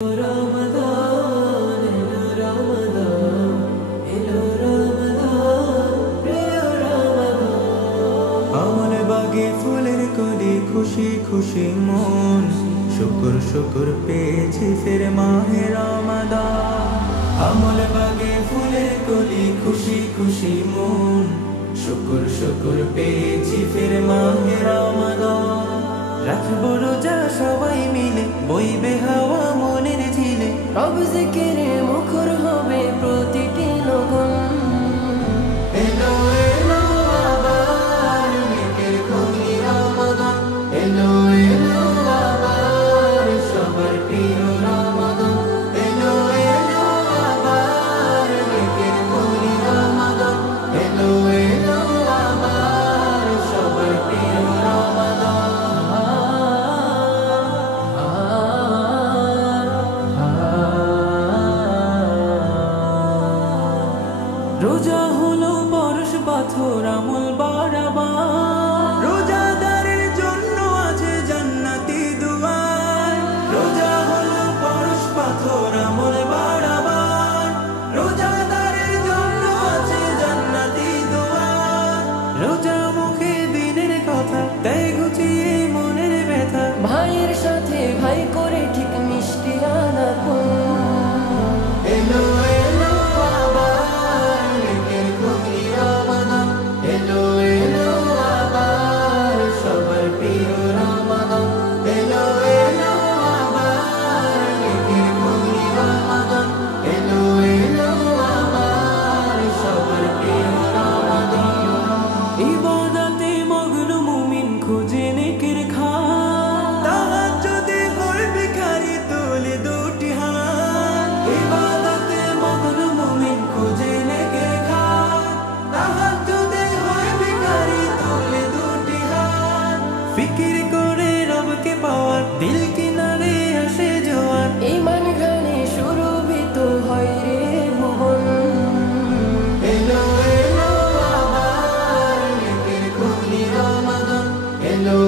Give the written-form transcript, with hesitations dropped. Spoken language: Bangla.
রমাদান এলো রমাদান এলো রমাদান প্রিয় রমাদান আমল বাগে ফুলের কলি খুশি খুশি মন শুকর শুকর পেয়েছি ফির মাহে রমাদান আমল বাগে ফুলের কলি খুশি খুশি মন শুকর শুকর পেয়েছি ফির মাহে রমাদান রাখবো রোজা সবাই মিলে বইবে হাওয়া মনের ঝিলে রব জিকিরে মুখর হবে প্রতিটি লগন এলো এলো আবার নেকের খনি রমাদান এলো এলো আবার সবার প্রিয় রমাদান এলো এলো আবার নেকের খনি রমাদান এলো এলো আবার সবার প্রিয় রমাদান রোজা হলো পরশ পাথর আমল বাড়াবার রোজাদারের জন্য আছে জান্নাতি দুয়ার রোজা হলো পরশ পাথর আমল বাড়াবার রোজাদারের জন্য আছে জান্নাতি দুয়ার রোজা মুখে দিনের কথা তাই গুছিয়ে মনের ব্যথা ভাইয়ের সাথে ভাই করে ঠিক মিষ্টি আলাপন এলো এলো আবার নেকের খনি রমাদান এলো এলো আবার সবার প্রিয় রমাদান এলো এলো আবার নেকের খনি রমাদান এলো এলো আবার সবার প্রিয় রমাদান ইবাদতে মগ্ন মুমিন খুঁজে নেকের খান তাহাজ্জুদে হয় ভিখারি তোলে দুটি হাত ইবাদতে মগ্ন মুমিন খুঁজে নেকের খান তাহাজ্জুদে হয় ভিখারি তোলে দুটি হাত ফিকির করে রবকে পাওয়ার দিল কিনারে আসে জোয়ার ঈমান গানে সুরভিত হয় রে ভুবন এলো এলো আবার নেকের খনি রমাদান এলো